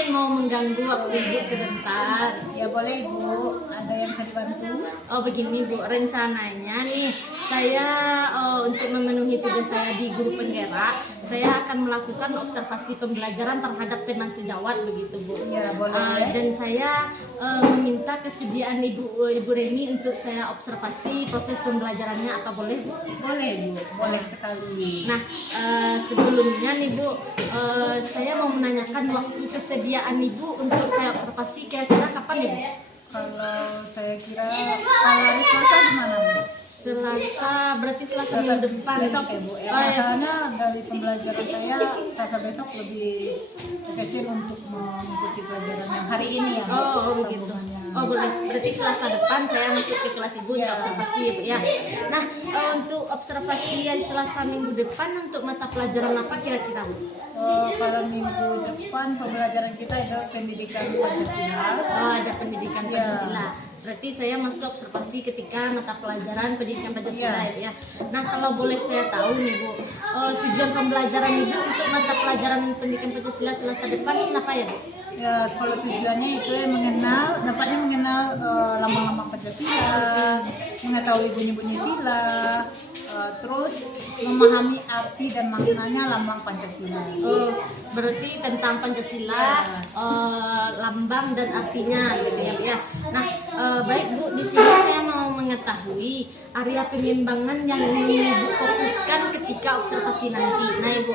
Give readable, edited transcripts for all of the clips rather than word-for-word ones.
izin mau mengganggu waktu Ibu sebentar. Ya boleh Bu, ada yang bisa dibantu? Oh begini Bu, rencananya nih saya untuk memenuhi tugas saya di guru penggerak, saya akan melakukan observasi pembelajaran terhadap teman sejawat begitu Bu. Ya boleh. Dan saya meminta kesediaan Ibu Reni untuk saya observasi proses pembelajarannya, apa boleh Bu? Boleh Bu, boleh sekali. Nah sebelumnya nih Bu, saya mau menanyakan waktu kesediaan Ibu untuk saya observasi kira-kira kapan ya Bu? Kalau saya kira kalau hari Selasa gimana Bu? Selasa, berarti Selasa minggu depan. Besok ya Bu. Ya, Oh, ya. masalahnya dari pembelajaran saya Selasa besok lebih spesial untuk mengikuti pelajaran yang hari ini ya. Oh begitu. Oh boleh. Berarti Selasa depan saya masuk ke kelas Ibu untuk observasi ya Bu ya. Nah untuk observasi yang Selasa minggu depan untuk mata pelajaran apa kira-kira Bu? Kalau minggu depan pembelajaran kita adalah pendidikan Pancasila. Oh ada pendidikan Pancasila. Berarti saya masuk observasi ketika mata pelajaran pendidikan Pancasila ya. Nah kalau boleh saya tahu nih Bu, tujuan pembelajaran Ibu untuk mata pelajaran pendidikan Pancasila Selasa depan ini apa ya Bu? Ya kalau tujuannya itu dapatnya mengenal lambang-lambang Pancasila, mengetahui bunyi-bunyi sila, terus memahami arti dan maknanya lambang Pancasila. Oh, berarti tentang Pancasila, lambang dan artinya gitu ya Bu ya. Nah baik Bu, di sini saya mau mengetahui area pengembangan yang ingin Ibu fokuskan ketika observasi nanti. Nah Ibu,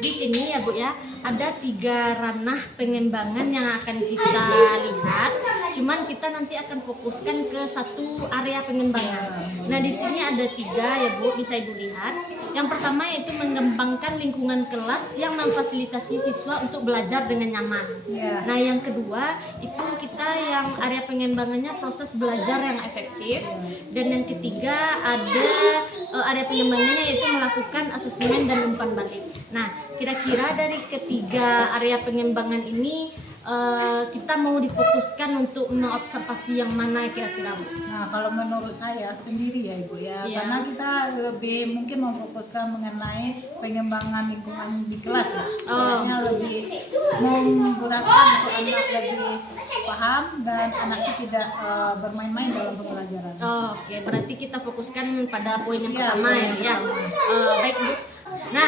di sini ya Bu ya, ada 3 ranah pengembangan yang akan kita lihat. Cuman kita nanti akan fokuskan ke satu area pengembangan. Nah di sini ada 3 ya Bu, bisa Ibu lihat. Yang pertama yaitu mengembangkan lingkungan kelas yang memfasilitasi siswa untuk belajar dengan nyaman. Nah yang kedua itu kita yang area pengembangannya proses belajar yang efektif. Dan yang ketiga ada area pengembangannya yaitu melakukan asesmen dan umpan balik. Nah kira-kira dari ketiga area pengembangan ini kita mau difokuskan untuk mengobservasi yang mana kira-kira Bu? Nah kalau menurut saya sendiri ya Ibu ya, karena kita lebih mungkin memfokuskan mengenai pengembangan lingkungan di kelas ya. Kayaknya lebih memberatkan untuk anak lebih paham dan anaknya tidak bermain-main dalam pembelajaran. Oke, berarti kita fokuskan pada poin yang pertama ya. Baik Bu. Nah,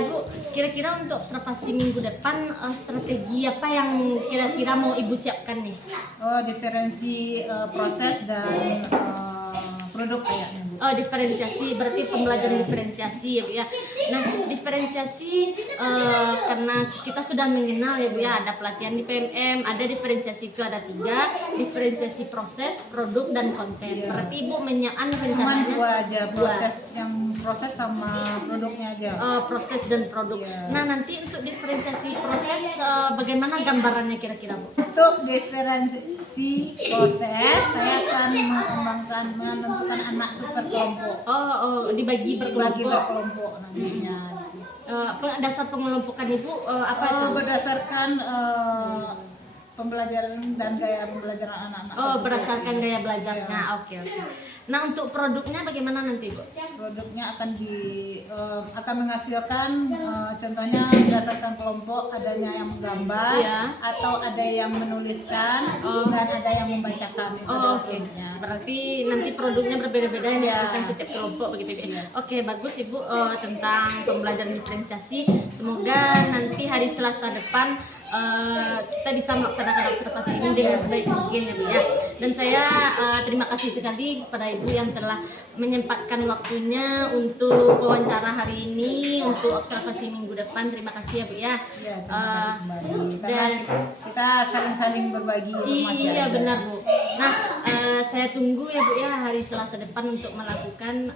Ibu, kira-kira untuk observasi minggu depan strategi apa yang kira-kira mau Ibu siapkan nih? Diferensi proses dan produk kayaknya Bu. Diferensiasi, berarti pembelajaran diferensiasi ya Bu ya. Nah, diferensiasi karena kita sudah mengenal ya Bu ya, ada pelatihan di PMM, ada diferensiasi itu ada 3, diferensiasi proses, produk dan konten. Berarti Ibu rencananya Cuman 2 aja, proses sama produknya aja. Proses dan produk. Nah, nanti untuk diferensiasi proses bagaimana gambarannya kira-kira Bu? Untuk diferensiasi proses, saya akan menentukan anak itu per kelompok. Dibagi berkelompok nantinya. Dasar pengelompokan Ibu apa itu? Berdasarkan pembelajaran dan gaya pembelajaran anak-anak. Berdasarkan gaya belajarnya. Oke. Nah, untuk produknya bagaimana nanti Bu? Produknya akan menghasilkan contohnya berdasarkan kelompok, adanya yang menggambar atau ada yang menuliskan dan ada yang membacakan. Oke. Berarti nanti produknya berbeda-beda yang dihasilkan setiap kelompok begitu ya. Oke, bagus Ibu tentang pembelajaran diferensiasi. Semoga nanti hari Selasa depan kita bisa melaksanakan observasi ini dengan sebaik mungkin ya Bu ya. Dan saya terima kasih sekali kepada Ibu yang telah menyempatkan waktunya untuk wawancara hari ini untuk observasi minggu depan. Terima kasih ya Bu ya. Dan kita saling-saling berbagi informasi. Iya benar Bu. Nah saya tunggu ya Bu ya hari Selasa depan untuk melakukan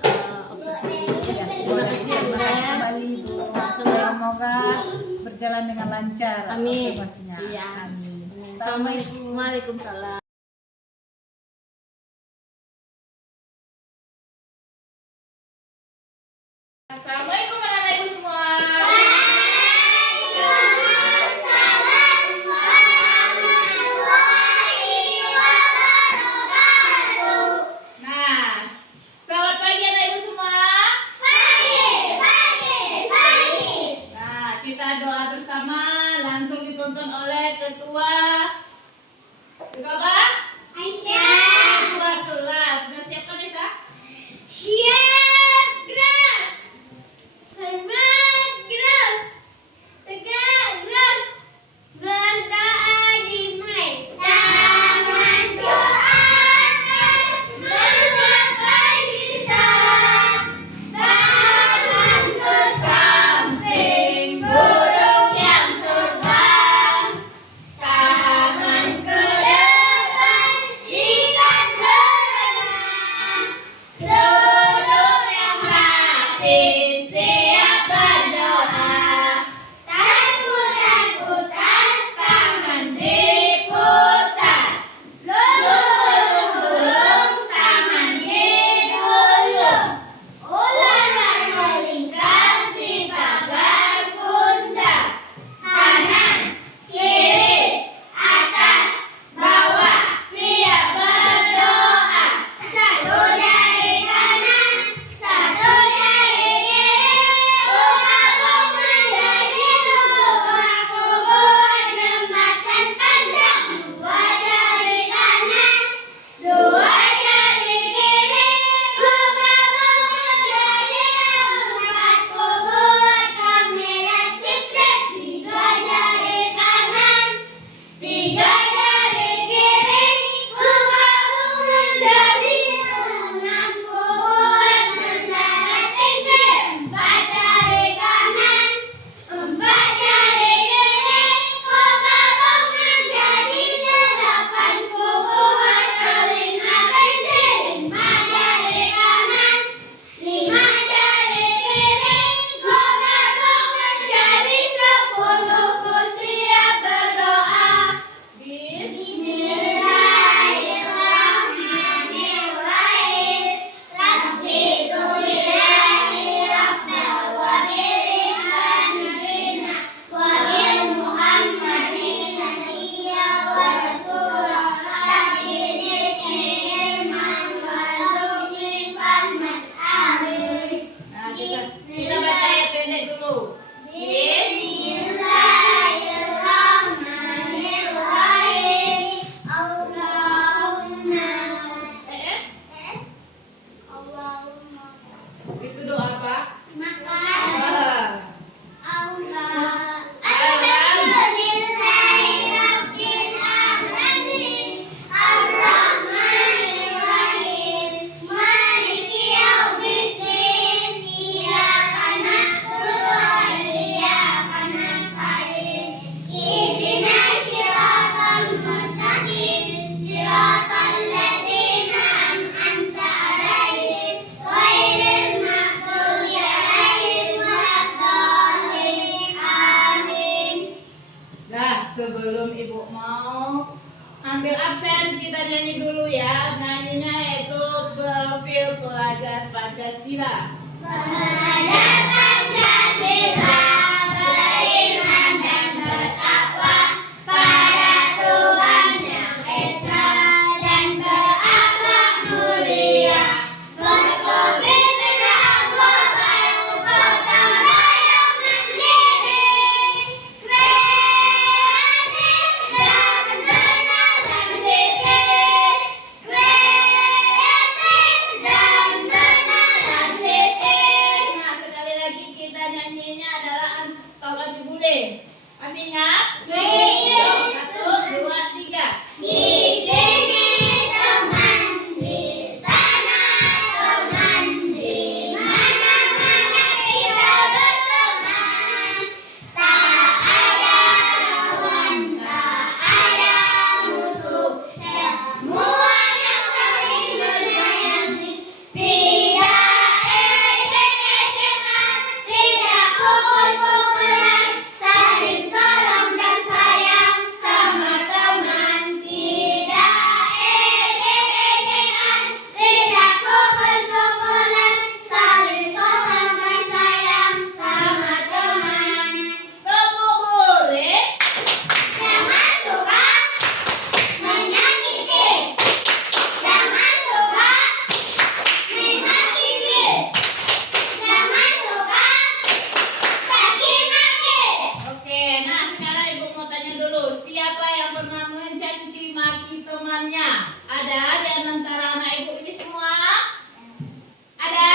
observasi ini ya. Terima kasih ya Bu. Kembali Bu. Semoga berjalan dengan lancar. Amin. Iya. Amin. Assalamualaikum. Waalaikumsalam. Assalamualaikum anak-anak Ibu semua. Nah, selamat pagi anak Ibu semua. Pagi. Nah, kita doa bersama langsung dituntut ditonton oleh ketua apa? Aisyah. Ketua kelas. Sudah siapkan Nisa? Siap gerak. Hormat gerak. Tegak gerak. Berdoa dimulai. Tangan doa atas menggapai kita. Tangan ke samping burung yang terbang. Tangan ke depan ikan berenang. Duduk yang rapi siap berdoa. Takut-takutan tangan diputar. Lulung tangan digulung. Ular melingkar di pagar pundak. Kanan, kiri, atas, bawah, siap berdoa. Satu jari kanan, satu jari kiri. Kubur menjadi rumah, kubur jembatan panjang. Dua jari kanan, dua jari kiri. Kubur menjadi rumah, kubur kamera cipret. Tiga jari kanan, tiga jari kiri. Kubur menjadi enam, kubur menara tinggi. Empat jari kanan, empat jari kiri. Kubur menjadi delapan, kubur kelima rinci. Lima jari kanan, lima jari kiri. Kubur menjadi 10, ku siap berdoa. Bismillahirrahmanirrahim. Rabbi tulillahi rabba wa bilisani wa bil muhammadin nabiyya wa rasulah. Rabbi zidni ilman warzuqni fahman. Amin. Nah, kita baca ayat pendek dulu. Bismillahirrahmanirrahim. Allahumma Allahumma Itu doa apa? makan Ah. Alhamdulillahi rabbil alamin. Ar-Rahmanir-Rahim. Maliki yaumiddin. Iyyaka na'budu wa iyyaka nasta'in. Ihdinas siratal mustaqim. Siratal ladzina an'amta 'alaihim ghairil maghdubi 'alaihim waladdallin. Amin. Dah, sebelum ibu mau ambil absen, kita nyanyi dulu ya. Nyanyinya yaitu Profil Pelajar Pancasila. Belajar Pancasila, beriman dan bertakwa pada Tuhan Yang Esa dan berakhlak mulia. Berkomitmen Allah baru gotong royong mandiri. Kreatif dan menalam titis. Kreatif dan menalam titis. Nah, sekali lagi kita nyanyinya adalah Ada di antara anak ibu ini semua? Ada?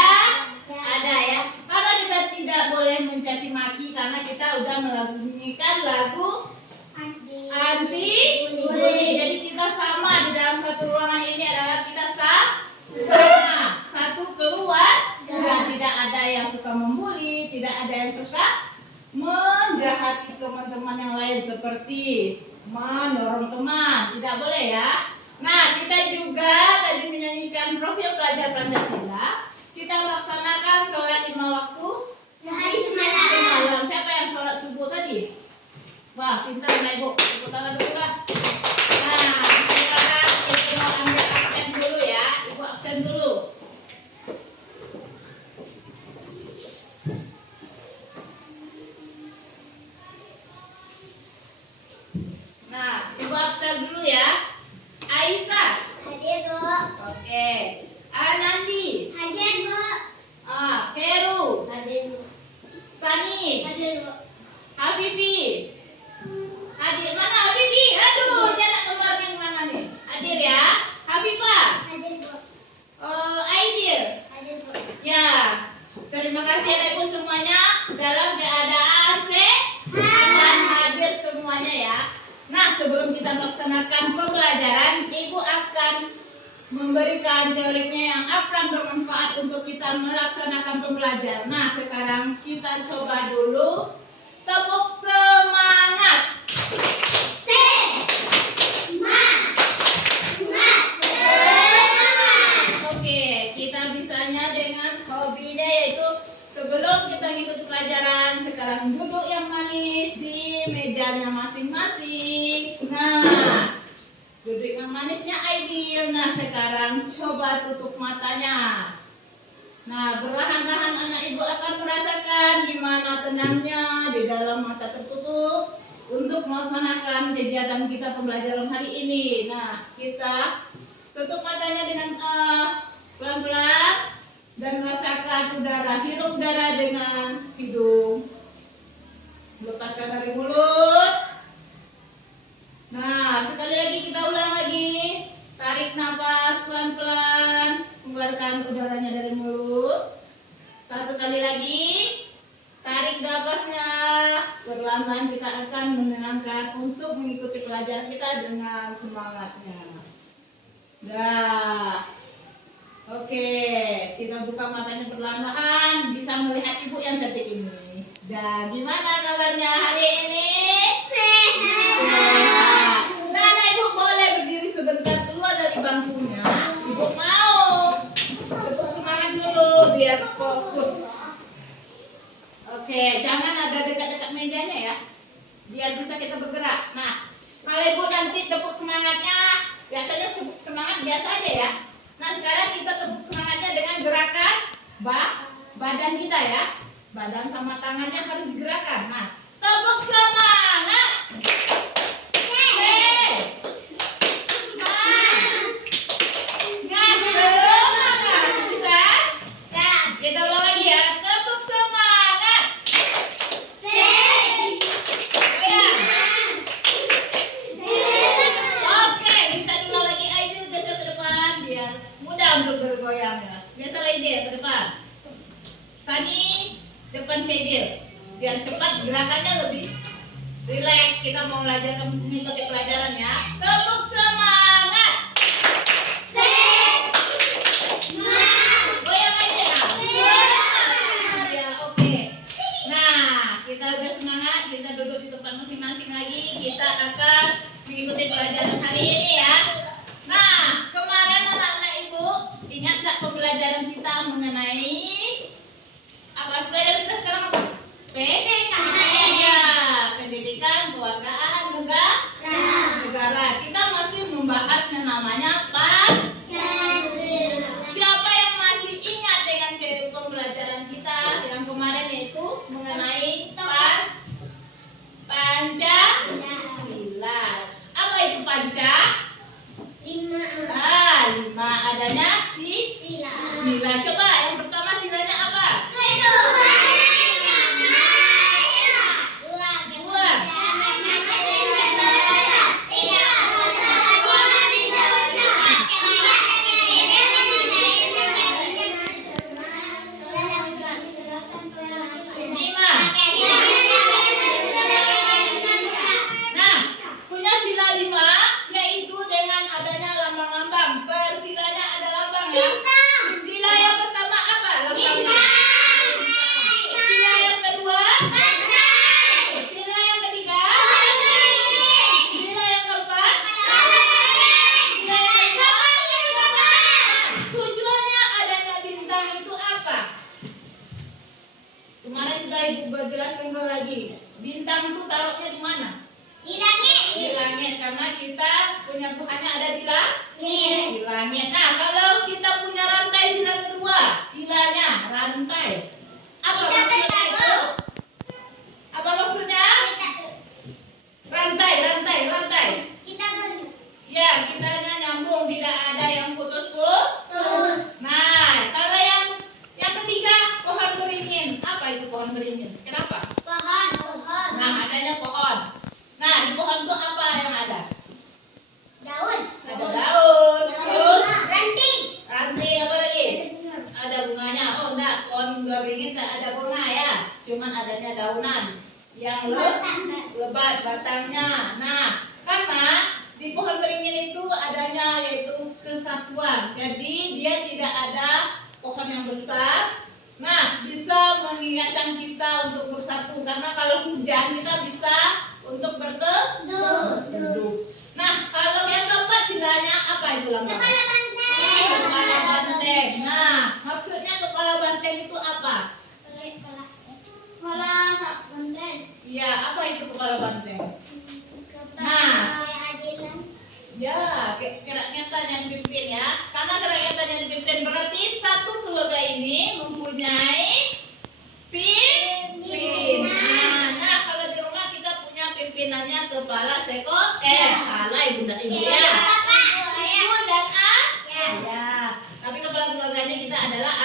Ada ya. Karena kita tidak boleh mencaci maki karena kita udah menyanyikan lagu anti bully. Jadi kita sama di dalam satu ruangan ini adalah kita sama. Satu keluar dan tidak ada yang suka membuli, tidak ada yang suka menjahati teman-teman yang lain seperti mendorong teman. Tidak boleh ya. Nah, kita juga tadi menyanyikan profil pelajar Pancasila. Kita melaksanakan sholat 5 waktu Sehari semalam. Siapa yang sholat subuh tadi? Wah, pintar Mbak Ibu. Tepuk tangan dulu lah. Nah, sekarang kita mau ambil absen dulu ya. Ibu absen dulu. Nah, Ibu absen dulu ya. Aisyah. Hadir, Bu. Oke. Anandi. Hadir, Bu. Keru. Hadir, Bu. Sani. Hadir, Bu. Hafifi. Hadir mana Hafifi? Aduh, dia nak kemarin mana nih? Hadir ya. Hafifah. Hadir, Bu. Aidil. Hadir, Bu. Ya. Terima kasih Anak Ibu semuanya dalam keadaan sehat hadir semuanya ya. Nah, sebelum kita melaksanakan pembelajaran, Ibu akan memberikan teorinya yang akan bermanfaat untuk kita melaksanakan pembelajaran. Nah, sekarang kita coba dulu tepuk semangat. Oke, kita bisanya dengan hobinya yaitu sebelum kita ngikut pelajaran, sekarang duduk yang manis di mejanya masing-masing. Nah, duduk yang manisnya ideal. Nah, sekarang coba tutup matanya. Nah, perlahan-lahan anak ibu akan merasakan gimana tenangnya di dalam mata tertutup untuk melaksanakan kegiatan kita pembelajaran hari ini. Nah, kita tutup matanya dengan pelan-pelan dan merasakan udara, hirup udara dengan hidung. Lepaskan dari mulut. Nah, sekali lagi kita ulang lagi. Tarik nafas pelan-pelan, keluarkan udaranya dari mulut. Satu kali lagi. Tarik nafasnya. Perlahan-lahan kita akan menenangkan untuk mengikuti pelajaran kita dengan semangatnya. Dah. Oke, kita buka matanya perlahan-lahan, bisa melihat ibu yang cantik ini. Dan gimana kabarnya hari ini? Sehat. Nah, anak ibu boleh berdiri sebentar keluar dari bangkunya. Ibu mau tepuk semangat dulu biar fokus. Oke, jangan ada dekat-dekat mejanya ya, biar bisa kita bergerak. Nah, kalau ibu nanti tepuk semangatnya, biasanya tepuk semangat biasa aja ya. Nah, sekarang kita tepuk semangatnya dengan gerakan badan kita ya. Badan sama tangannya harus digerakkan. Nah, tepuk semangat. Bisa? Kita ulang lagi ya. Tepuk semangat. Oke, bisa dulu lagi. Ayo geser ke depan biar mudah untuk bergoyangnya. Geser lagi ke depan. Sani, depan Sedil. Biar cepat gerakannya lebih rileks. Kita mau belajar mengikuti pelajaran ya. Tepuk semangat. Goyang aja. Ya, oke. Nah, kita udah semangat. Kita duduk di tempat masing-masing lagi. Kita akan mengikuti pelajaran hari ini ya. Nah, kemarin anak-anak ibu ingat nggak pembelajaran kita mengenai apa pelajaran kita sekarang apa? PDKN. Ya, pendidikan kewargaan negara. Kita masih membahas yang namanya Siapa yang masih ingat dengan pembelajaran kita yang kemarin yaitu mengenai Pancasila. Apa itu Panca? 5 adanya sila. Coba yang pertama silanya apa? langit. Nah, kalau kita punya rantai sila kedua, silanya rantai. Apa maksudnya itu? Apa maksudnya? Rantai, rantai, rantai. Kita beli. Ya, kitanya nyambung, tidak ada yang putus-putus. Nah, kalau yang ketiga, pohon beringin. Apa itu pohon beringin? Kenapa? Pohon. Nah, adanya pohon. Nah, di pohon itu apa yang ada? Daun. Ada daun, terus Ranting. ranting, apa lagi? Ada bunganya. Oh, enggak, pohon beringin tak ada bunga ya. Cuman adanya daunan yang lebat batangnya. Nah, karena di pohon beringin itu adanya yaitu kesatuan. Jadi dia tidak ada pohon yang besar. Nah, bisa mengingatkan kita untuk bersatu. Karena kalau hujan kita bisa untuk berteduh. Nah, kalau yang keempat silanya apa itu lambang? Kepala banteng. Kepala banteng. Nah, maksudnya kepala banteng itu apa? Kepala banteng. Iya, apa itu kepala banteng? Kepala keadilan. Ya, kerakyatan yang dipimpin ya. Karena kerakyatan yang dipimpin berarti satu keluarga ini mempunyai pimpinan. Nah, kalau di rumah kita punya pimpinannya kepala salah ibunda ibu ya. Ibu dan ayah. Tapi kepala keluarganya kita adalah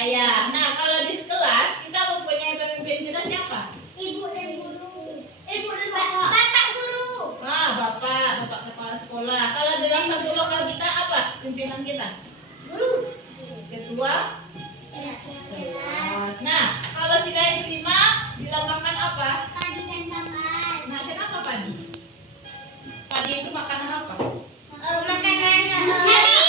ayah. Nah, kalau di kelas kita mempunyai pemimpin kita siapa? Ibu dan guru. Ibu dan bapak guru. Bapak kepala sekolah. Kalau dalam satu lokal kita apa pimpinan kita? Guru. Ketua kelas. Nah, kalau sila yang kelima dilambangkan apa? Padi dan tambahan. Nah, kenapa padi? Padi itu makanan apa? Makanan hari.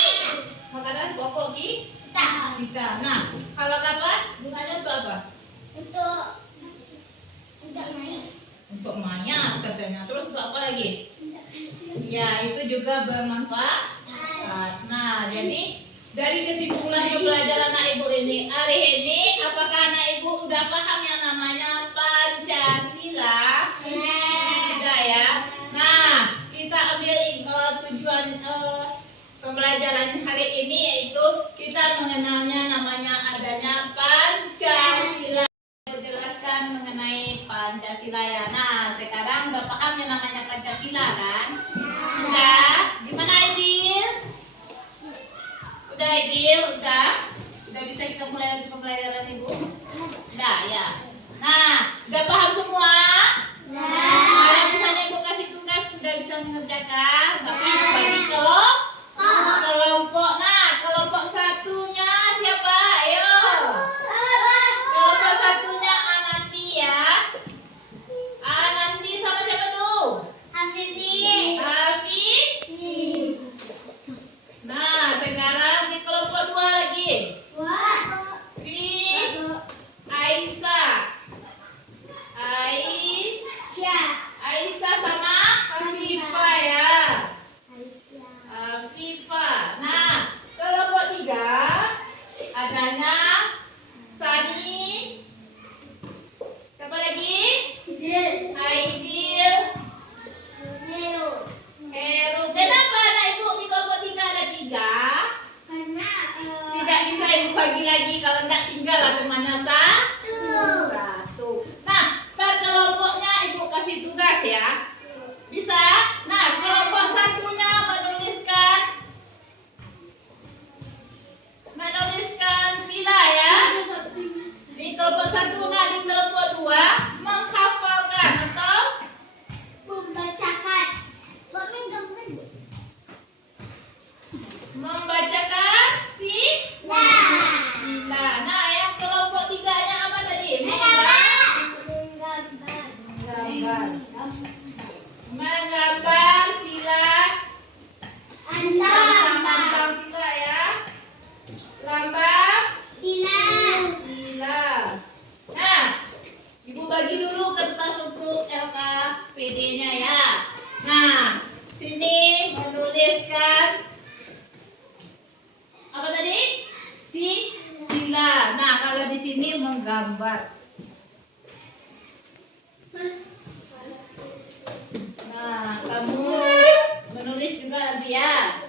Makanan pokok kita. Nah, kalau kapas gunanya untuk apa? Untuk main. Untuk mayat katanya. Terus untuk apa lagi? Ya, itu juga bermanfaat. Nah, jadi dari kesimpulan pembelajaran anak ibu ini hari ini, apakah anak ibu udah paham yang namanya Pancasila? Sudah ya. Nah, kita ambil tujuan pembelajaran hari ini yaitu kita mengenalnya namanya adanya Pancasila. Menjelaskan mengenai Pancasila ya. Nah, sekarang udah paham yang namanya Pancasila kan? Udah? Gimana Aidil? Udah Aidil? Udah? Udah bisa kita mulai lagi pembelajaran ibu? Udah ya. Nah, udah paham semua? Kalau misalnya ibu kasih tugas sudah bisa mengerjakan, tapi bagi kelompok. Nah, kelompok satunya siapa? Ayo. Kelompok satunya Ananti ya. Ananti sama siapa tuh? Hafifi. Nah, sekarang di kelompok dua lagi. Si Aisyah. Aisyah sama Afifah ya. Afifah. Nah, kelompok tiga adanya Sani. Siapa lagi? Aidil. Heru. Kenapa anak ibu di kelompok tiga ada tiga? Tidak bisa ibu bagi lagi kalau tidak tinggal lah kemana satu. Nah, per kelompoknya ibu kasih tugas ya. Bisa? Nah, kelompok satunya menuliskan sila ya. Di kelompok satu, nah di kelompok dua menghafalkan atau membacakan sila. Nah, yang kelompok tiganya apa tadi? Menggambar sila. Lambang sila ya. Lambang sila. Nah, ibu bagi dulu kertas untuk LKPD-nya ya. Nah, sini menuliskan apa tadi? Sila. Nah, kalau di sini menggambar. Nah, kamu menulis juga nanti ya.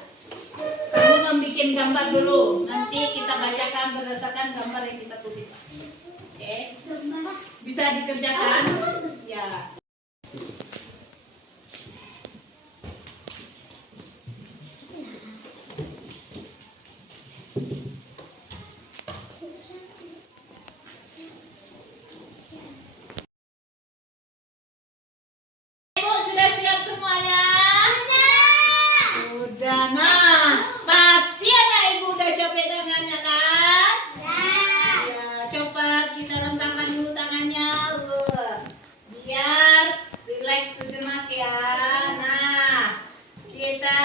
Kamu bikin gambar dulu. Nanti kita bacakan berdasarkan gambar yang kita tulis. Oke. Bisa dikerjakan? Ya. Ibu sudah siap semuanya? Sudah. Nah, pasti anak ibu udah capek tangannya kan? Ya, coba kita rentangkan dulu tangannya. Biar rileks sejenak ya. Nah, kita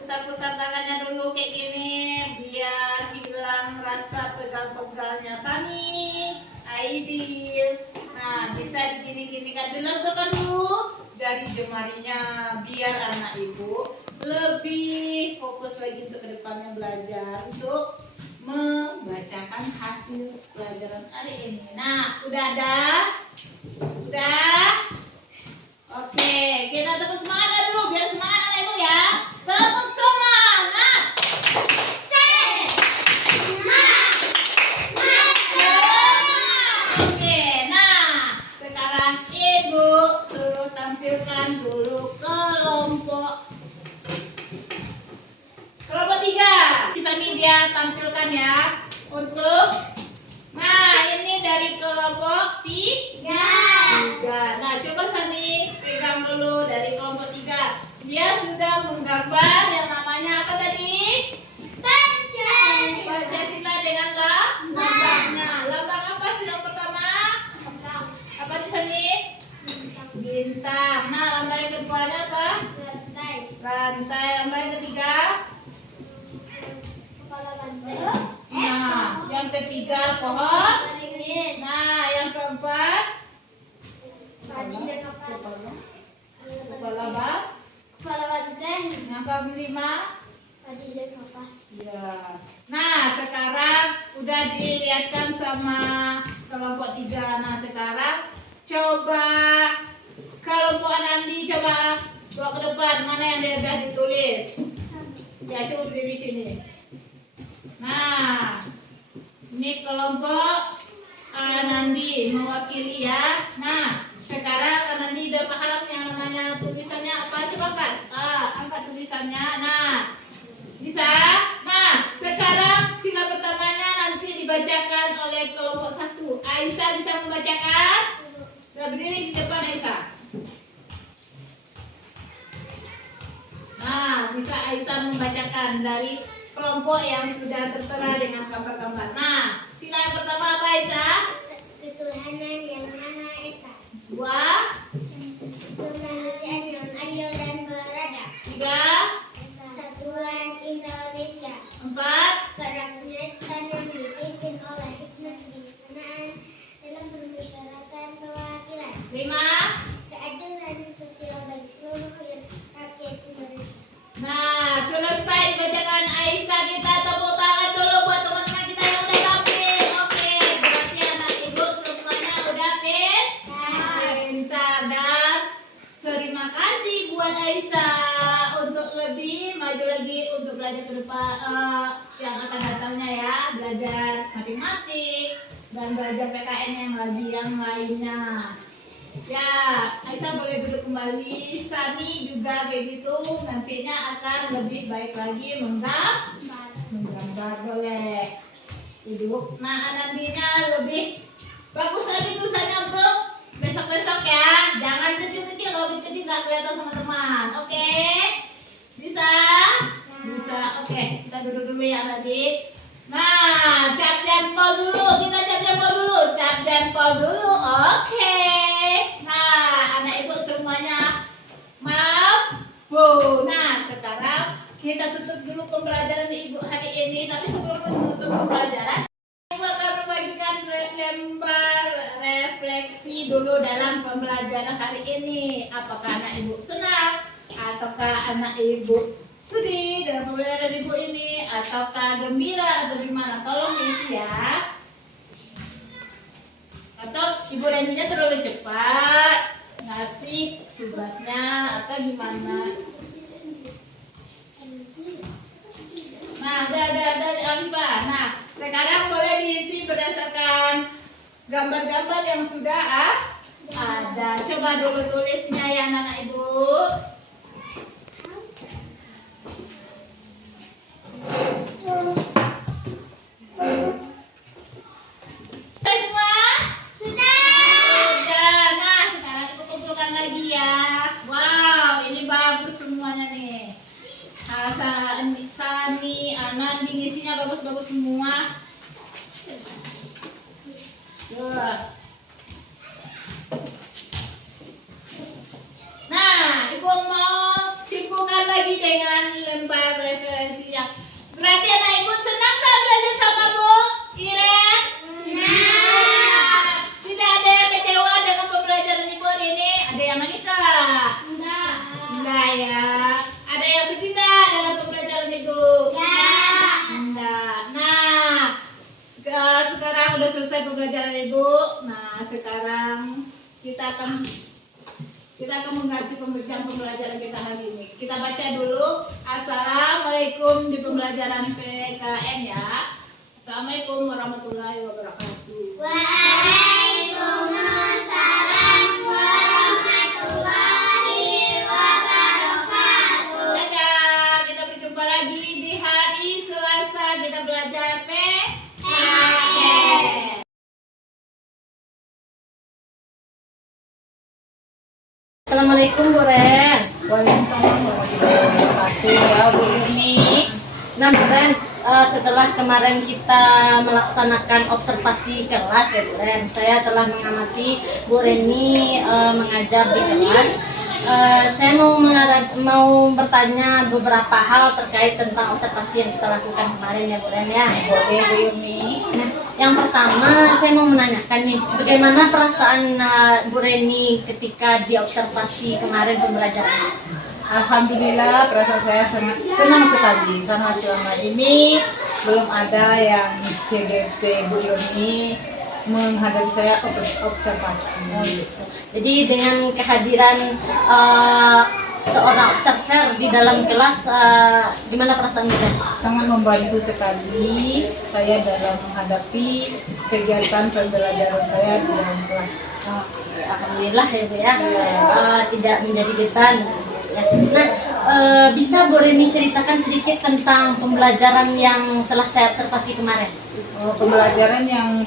putar-putar tangannya dulu kayak gini biar hilang rasa pegal-pegalnya. Sani, Aidil. Nah, bisa digini-ginikan dulu, tekan dulu jari jemarinya biar anak ibu lebih fokus lagi untuk kedepannya belajar untuk membacakan hasil pelajaran hari ini. Nah, udah ada? Udah? Oke, kita tepuk semangat dulu biar semangat anak ibu ya. Tepuk semangat. Oke, nah sekarang ibu suruh tampilkan dulu kelompok 3. Di sini dia tampilkan ya untuk. Nah, ini dari kelompok 3. Nah, coba Sani pegang dulu dari kelompok 3. Dia sudah menggambar yang namanya apa tadi? Pancasila dengan lambangnya. Lambang apa sih yang pertama? Apa di sini? Bintang. Nah, lambang yang keduanya apa? Rantai. Lambang yang ketiga? Nah, yang ketiga pohon. Nah, yang keempat kepala bab. Yang kelima ya. Nah, sekarang udah dilihatkan sama kelompok 3. Nah, sekarang coba kelompok Anandi coba bawa ke depan mana yang dia udah ditulis. Ya, coba berdiri di sini. Nah, ini kelompok Anandi mewakili ya. Nah, sekarang Anandi udah paham yang namanya tulisannya apa? Coba kan? Angkat tulisannya. Nah, bisa? Nah, sekarang sila pertamanya nanti dibacakan oleh kelompok 1. Aisyah bisa membacakan? Berdiri di depan Aisyah. Nah, bisa Aisyah membacakan dari kelompok yang sudah tertera dengan gambar-gambar. Nah, sila yang pertama apa Aisyah? Ketuhanan yang Maha Esa. 2. Kemanusiaan yang adil dan beradab. 3. Kesatuan Indonesia. 4. Kerakyatan yang dipimpin oleh hikmat kebijaksanaan dalam permusyawaratan perwakilan. 5. Keadilan sosial bagi seluruh rakyat Indonesia. Nah, selesai dibacakan Aisyah. Kita tepuk tangan dulu buat teman-teman kita yang udah tampil. Oke, berarti anak ibu semuanya udah pintar. Dan terima kasih buat Aisyah untuk lebih maju lagi untuk belajar ke depan yang akan datangnya ya. Belajar matematik dan belajar PKN yang lainnya. Ya, Aisyah boleh duduk kembali. Sani juga kayak gitu. Nantinya akan lebih baik lagi menggambar boleh duduk. Nah, nantinya lebih bagus lagi tulisannya untuk besok-besok ya. Jangan kecil-kecil, kalau kecil nggak kelihatan sama teman. Oke? Bisa? Bisa. Oke, kita duduk dulu ya tadi. Nah, cap jempol dulu. Kita cap jempol dulu. Cap jempol dulu. Oke. Nah, anak ibu semuanya mampu. Nah, sekarang kita tutup dulu pembelajaran ibu hari ini. Tapi sebelum menutup pembelajaran, ibu akan membagikan lembar refleksi dulu dalam pembelajaran hari ini. Apakah anak ibu senang ataukah anak ibu sedih dalam pembelajaran ibu ini, ataukah gembira atau gimana? Tolong diisi ya. Atau ibu Reninya terlalu cepat ngasih tugasnya atau gimana? Nah, Nah, udah Amifa. Nah, sekarang boleh diisi berdasarkan gambar-gambar yang sudah ada. Coba dulu tulisnya ya anak-anak ibu. Sudah semua? Sudah. Sudah. Nah, sekarang ibu kumpulkan lagi ya. Wow, ini bagus semuanya nih. Sani, Anandi ngisinya bagus-bagus semua. Nah, ibu mau simpulkan lagi dengan lembar referensi yang berarti anak ibu senang tak belajar sama Bu Iren? Nah, tidak ada yang kecewa dengan pembelajaran ibu hari ini? Ada yang nangis tak? Enggak. Enggak ya. Ada yang sedih tak dalam pembelajaran ibu? Enggak. Nah, sekarang udah selesai pembelajaran ibu. Nah, sekarang kita akan mengganti pembelajaran kita hari ini. Kita baca dulu. Assalamualaikum di pembelajaran PKN ya. Assalamualaikum warahmatullahi wabarakatuh. Waalaikumsalam warahmatullahi wabarakatuh. Dadah, kita berjumpa lagi di hari Selasa kita belajar PKN. Assalamualaikum Bu Ren. Waalaikumsalam warahmatullahi wabarakatuh. Ya Bu Yuni. Nah Bu Ren, setelah kemarin kita melaksanakan observasi kelas ya Bu Ren, saya telah mengamati Bu Reni mengajar di kelas. Saya mau bertanya beberapa hal terkait tentang observasi yang kita lakukan kemarin ya Bu Ren ya. Boleh Bu Yuni. Nah, yang pertama saya mau menanyakan nih, bagaimana perasaan Bu Reni ketika diobservasi kemarin pembelajaran? Alhamdulillah, perasaan saya sangat senang sekali karena selama ini belum ada yang CGP Bu Yuni menghadapi saya observasi. Jadi dengan kehadiran seorang observer di dalam kelas, gimana perasaan Bu Ren? Sangat membantu sekali saya dalam menghadapi kegiatan pembelajaran saya di dalam kelas. Alhamdulillah ya Bu ya, tidak menjadi beban. Ya. Nah, bisa Bu Reni ceritakan sedikit tentang pembelajaran yang telah saya observasi kemarin? Pembelajaran yang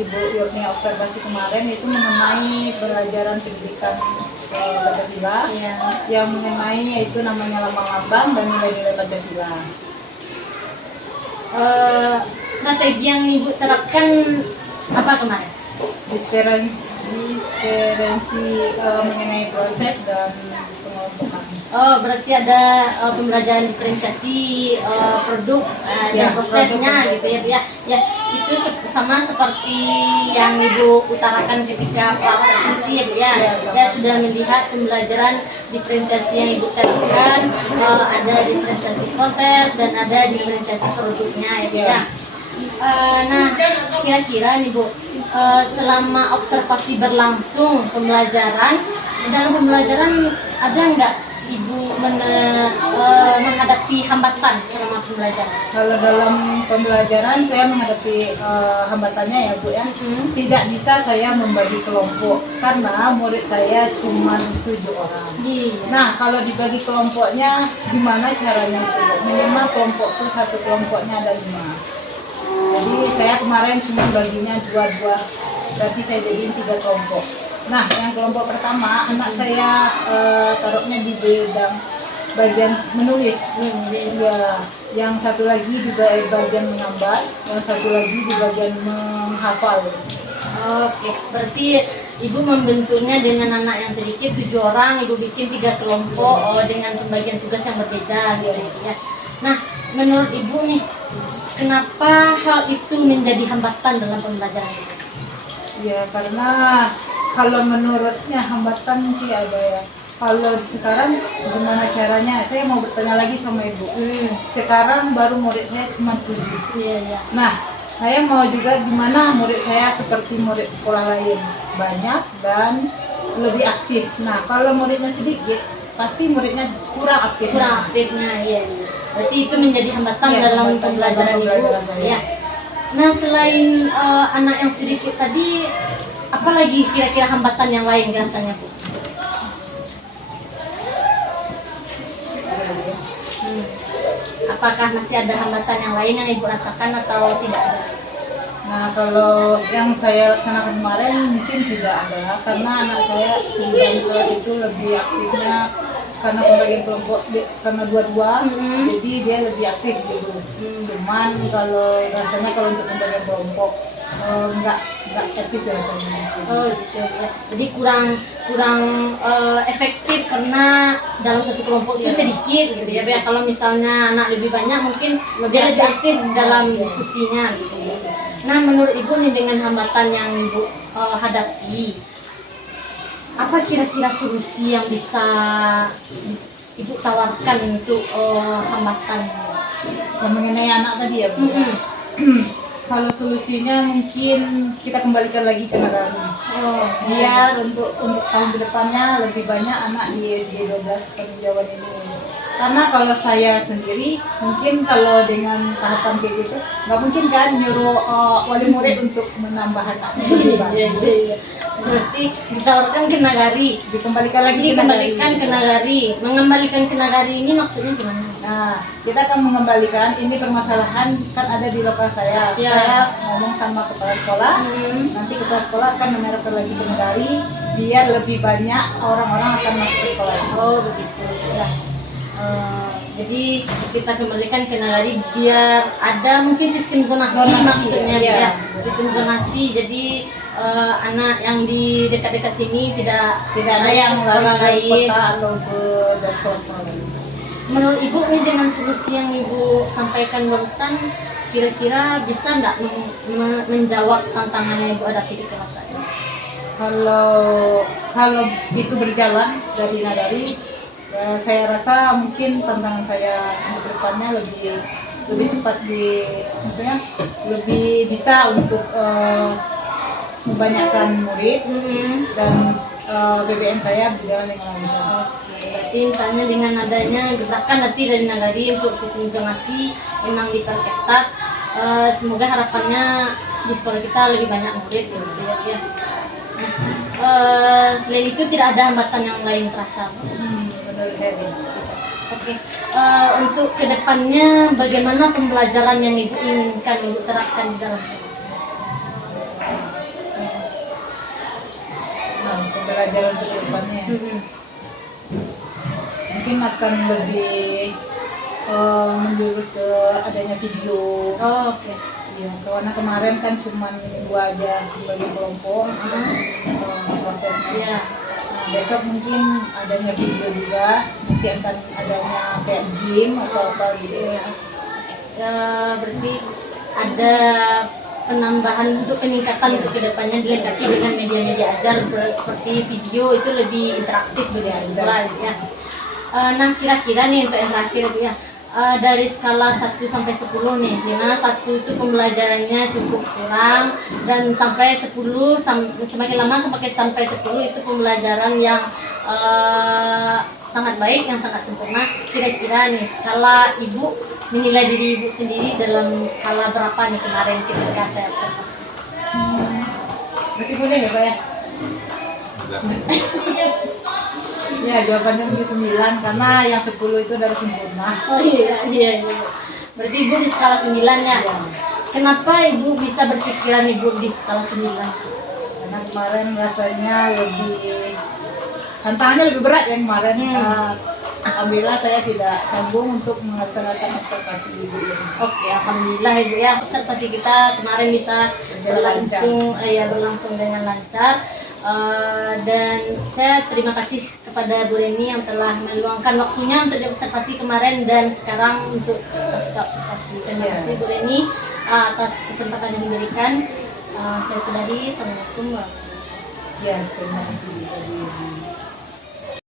Ibu Yurni observasi kemarin itu mengenai pembelajaran pendidikan Pancasila, Ya. yang mengenai yaitu namanya lambang-lambang dan nilai-nilai Pancasila. Strategi yang Ibu terapkan apa kemarin? Diferensi mengenai proses dan pengelompokan. Oh, berarti ada pembelajaran diferensiasi produk Ya, dan prosesnya produk. gitu ya, Bu ya. Ya, itu sama seperti yang Ibu utarakan ketika observasi ya, Bu ya. Ya, Saya sudah melihat pembelajaran diferensiasi yang Ibu terapkan, ada diferensiasi proses dan ada diferensiasi produknya ya, Bu ya. Nah, kira-kira nih Bu, selama observasi berlangsung dalam pembelajaran ada nggak Ibu menghadapi hambatan selama pembelajaran? Kalau dalam pembelajaran saya menghadapi hambatannya ya Bu ya, tidak bisa saya membagi kelompok karena murid saya cuma 7 orang. Iya. Nah, kalau dibagi kelompoknya gimana caranya Bu? Minimal kelompok itu satu kelompoknya ada 5. Jadi saya kemarin cuma baginya 2-2, berarti saya jadiin 3 kelompok. Nah, yang kelompok pertama anak saya taruhnya di bagian menulis. Ya, yang satu lagi di bagian menggambar, yang satu lagi di bagian menghafal. Oke, berarti Ibu membentuknya dengan anak yang sedikit 7 orang, Ibu bikin 3 kelompok dengan pembagian tugas yang berbeda gitu ya. Nah, menurut Ibu nih, kenapa hal itu menjadi hambatan dalam pembelajaran itu? Ya, karena kalau menurutnya hambatan sih ada ya. Kalau sekarang gimana caranya? Saya mau bertanya lagi sama Ibu. Sekarang baru murid saya cuma 7. Iya, iya. Nah, saya mau juga gimana murid saya seperti murid sekolah lain, banyak dan lebih aktif. Nah, kalau muridnya sedikit, pasti muridnya kurang aktif. kurang aktifnya, ya. Berarti itu menjadi hambatan dalam pembelajaran ibu. saya. Ya. Nah, selain anak yang sedikit tadi, apa lagi kira-kira hambatan yang lain rasanya, Bu? Hmm. Apakah masih ada hambatan yang lain yang ibu rasakan atau tidak ada? Nah, kalau yang saya laksanakan kemarin mungkin tidak ada, karena anak saya tinggal di kelas itu lebih aktifnya karena pembagian kelompok karena dua-dua, jadi dia lebih aktif gitu. Cuman kalau rasanya kalau untuk pembagian kelompok nggak etis rasanya. Oh gitu ya. Jadi kurang efektif karena dalam satu kelompok itu sedikit gitu ya. Kalau misalnya anak lebih banyak mungkin lebih aktif dalam diskusinya gitu. Nah, menurut ibu nih dengan hambatan yang ibu hadapi, apa kira-kira solusi yang bisa ibu tawarkan untuk hambatan? Yang mengenai anak tadi ya, Bu. Kalau solusinya mungkin kita kembalikan lagi ke nagari. Biar untuk tahun kedepannya lebih banyak anak di SD 12 peninjauan ini. Karena kalau saya sendiri, mungkin kalau dengan tahapan kayak gitu, nggak mungkin kan nyuruh wali murid untuk menambah anak. Iya. Berarti ditawarkan ke nagari, Dikembalikan lagi dikembalikan ke nagari. Mengembalikan ke nagari ini maksudnya gimana? Nah, kita akan mengembalikan, ini permasalahan kan ada di lokal saya. Ya. Saya ngomong sama kepala sekolah, nanti kepala sekolah akan menerapkan lagi ke nagari, biar lebih banyak orang-orang akan masuk ke sekolah. Oh begitu ya. Jadi kita kembalikan ke nagari biar ada mungkin sistem zonasi maksudnya ya. ya. Sistem zonasi, jadi anak yang di dekat-dekat sini tidak Tidak ada yang sekolah lari ke lain. kota atau ke sekolah-sekolah lain. Menurut ibu nih dengan solusi yang ibu sampaikan barusan, kira-kira bisa nggak menjawab tantangan yang ibu hadapi di kelas ini? Kalau itu berjalan dari nagari, ya, saya rasa mungkin tantangan saya untuk depannya lebih cepat maksudnya lebih bisa untuk membanyakkan murid dan BBM saya berjalan dengan lancar. Berarti misalnya dengan adanya gerakan nanti dari nagari untuk sistem zonasi memang diperketat, semoga harapannya di sekolah kita lebih banyak murid gitu ya. Selain itu tidak ada hambatan yang lain terasa. Menurut saya tidak. Oke, untuk kedepannya bagaimana pembelajaran yang ibu inginkan ibu terapkan di dalam kelas? Nah, pembelajaran ke depannya mungkin akan lebih menjurus ke adanya video. Oh, oke. Ya, karena kemarin kan cuma gua aja sebagai kelompok prosesnya. Iya. Nah, besok mungkin adanya video juga, nanti akan adanya kayak game atau apa gitu. Ya, berarti ada penambahan untuk peningkatan untuk kedepannya dilengkapi dengan media-media ajar seperti video, itu lebih interaktif bagi siswa ya. Nah, kira-kira nih untuk yang terakhir Bu ya, dari skala 1 sampai 10 nih, dimana 1 itu pembelajarannya cukup kurang dan sampai 10 semakin lama sampai 10 itu pembelajaran yang sangat baik, yang sangat sempurna. Kira-kira nih skala ibu menilai diri ibu sendiri dalam skala berapa nih kemarin ketika saya observasi? Berarti boleh ya Pak ya? Ya, jawabannya mungkin 9 karena yang 10 itu dari sempurna. Oh iya. Berarti ibu di skala 9 ya? Kenapa ibu bisa berpikiran ibu di skala 9? Karena kemarin rasanya tantangannya lebih berat ya kemarin. Alhamdulillah saya tidak canggung untuk melaksanakan observasi ibu ini. Oke, alhamdulillah ibu ya, observasi kita kemarin bisa berlangsung dengan lancar. Dan saya terima kasih kepada Bu Reni yang telah meluangkan waktunya untuk diobservasi kemarin dan sekarang untuk pasca observasi. Terima kasih Bu Reni atas kesempatan yang diberikan. Saya sudahi. Assalamualaikum warahmatullahi wabarakatuh. Ya, terima kasih.